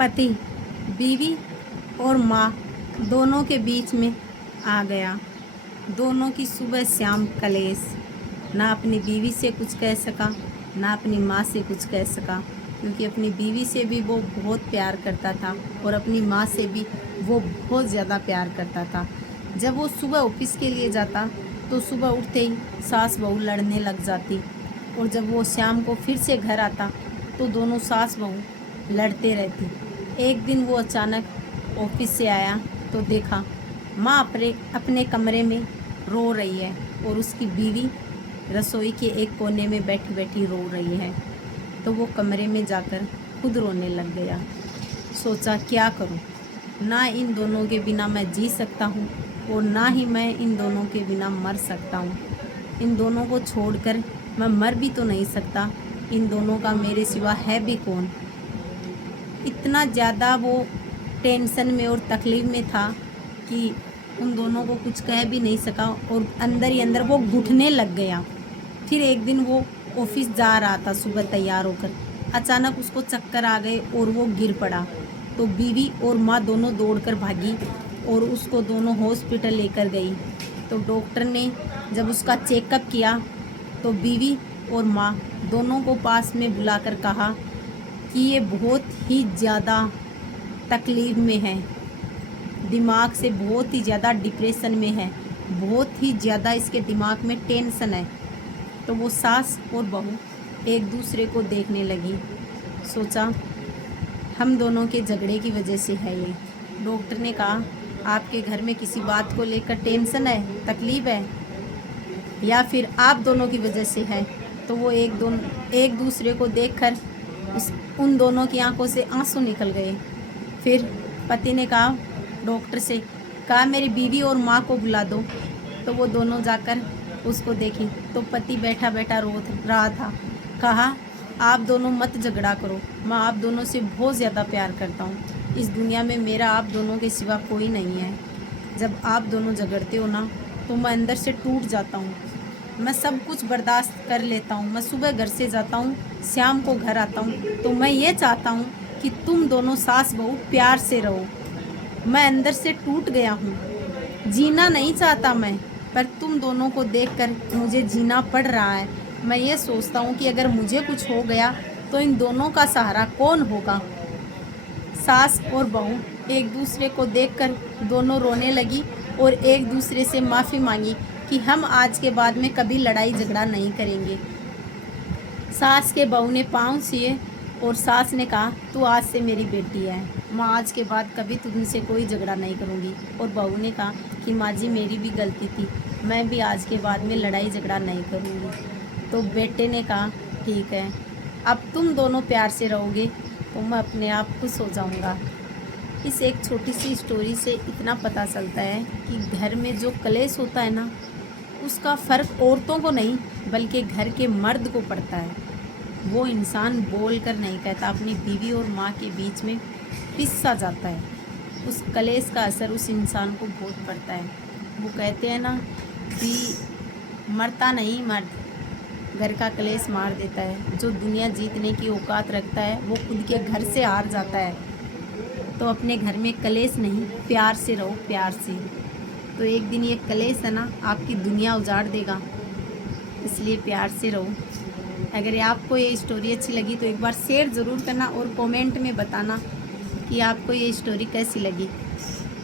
पति, बीवी और माँ दोनों के बीच में आ गया। दोनों की सुबह शाम कलेश। ना अपनी बीवी से कुछ कह सका, ना अपनी माँ से कुछ कह सका, क्योंकि अपनी बीवी से भी वो बहुत प्यार करता था और अपनी माँ से भी वो बहुत ज़्यादा प्यार करता था। जब वो सुबह ऑफिस के लिए जाता तो सुबह उठते ही सास बहू लड़ने लग जाती, और जब वो शाम को फिर से घर आता तो दोनों सास बहू लड़ते रहती। एक दिन वो अचानक ऑफिस से आया तो देखा माँ अपने कमरे में रो रही है और उसकी बीवी रसोई के एक कोने में बैठी बैठी रो रही है। तो वो कमरे में जाकर खुद रोने लग गया। सोचा क्या करूं, ना इन दोनों के बिना मैं जी सकता हूं और ना ही मैं इन दोनों के बिना मर सकता हूं। इन दोनों को छोड़कर मैं मर भी तो नहीं सकता, इन दोनों का मेरे सिवा है भी कौन। इतना ज़्यादा वो टेंशन में और तकलीफ़ में था कि उन दोनों को कुछ कह भी नहीं सका और अंदर ही अंदर वो घुटने लग गया। फिर एक दिन वो ऑफिस जा रहा था सुबह तैयार होकर, अचानक उसको चक्कर आ गए और वो गिर पड़ा। तो बीवी और माँ दोनों दौड़कर भागी और उसको दोनों हॉस्पिटल लेकर गई। तो डॉक्टर ने जब उसका चेकअप किया तो बीवी और माँ दोनों को पास में बुलाकर कहा कि ये बहुत ही ज़्यादा तकलीफ़ में है, दिमाग से बहुत ही ज़्यादा डिप्रेशन में है, बहुत ही ज़्यादा इसके दिमाग में टेंशन है। तो वो सास और बहू एक दूसरे को देखने लगी। सोचा हम दोनों के झगड़े की वजह से है ये। डॉक्टर ने कहा आपके घर में किसी बात को लेकर टेंशन है, तकलीफ़ है, या फिर आप दोनों की वजह से है। तो वो एक दूसरे को देखकर उन दोनों की आंखों से आंसू निकल गए। फिर पति ने कहा डॉक्टर से, कहा मेरी बीवी और माँ को बुला दो। तो वो दोनों जाकर उसको देखी तो पति बैठा बैठा रो रहा था। कहा आप दोनों मत झगड़ा करो, मैं आप दोनों से बहुत ज़्यादा प्यार करता हूँ, इस दुनिया में मेरा आप दोनों के सिवा कोई नहीं है। जब आप दोनों झगड़ते हो ना तो मैं अंदर से टूट जाता हूँ। मैं सब कुछ बर्दाश्त कर लेता हूँ, मैं सुबह घर से जाता हूँ, शाम को घर आता हूँ। तो मैं ये चाहता हूँ कि तुम दोनों सास बहू प्यार से रहो। मैं अंदर से टूट गया हूँ, जीना नहीं चाहता मैं, पर तुम दोनों को देखकर मुझे जीना पड़ रहा है। मैं ये सोचता हूँ कि अगर मुझे कुछ हो गया तो इन दोनों का सहारा कौन होगा। सास और बहू एक दूसरे को देखकर दोनों रोने लगी और एक दूसरे से माफ़ी मांगी कि हम आज के बाद में कभी लड़ाई झगड़ा नहीं करेंगे। सास के बहू ने पाँव छुए और सास ने कहा तू आज से मेरी बेटी है, मैं आज के बाद कभी तुमसे कोई झगड़ा नहीं करूँगी। और बहू ने कहा कि माँ जी मेरी भी गलती थी, मैं भी आज के बाद में लड़ाई झगड़ा नहीं करूँगी। तो बेटे ने कहा ठीक है, अब तुम दोनों प्यार से रहोगे तो मैं अपने आप खुश हो जाऊँगा। इस एक छोटी सी स्टोरी से इतना पता चलता है कि घर में जो कलेश होता है ना, उसका फ़र्क औरतों को नहीं बल्कि घर के मर्द को पड़ता है। वो इंसान बोल कर नहीं कहता, अपनी बीवी और माँ के बीच में पिसा जाता है। उस कलेश का असर उस इंसान को बहुत पड़ता है। वो कहते हैं ना कि मरता नहीं मर्द, घर का कलेश मार देता है। जो दुनिया जीतने की औकात रखता है वो खुद के घर से हार जाता है। तो अपने घर में कलेश नहीं, प्यार से रहो, प्यार से। तो एक दिन ये कलेश है ना आपकी दुनिया उजाड़ देगा, इसलिए प्यार से रहो। अगर आपको ये स्टोरी अच्छी लगी तो एक बार शेयर ज़रूर करना और कमेंट में बताना कि आपको ये स्टोरी कैसी लगी।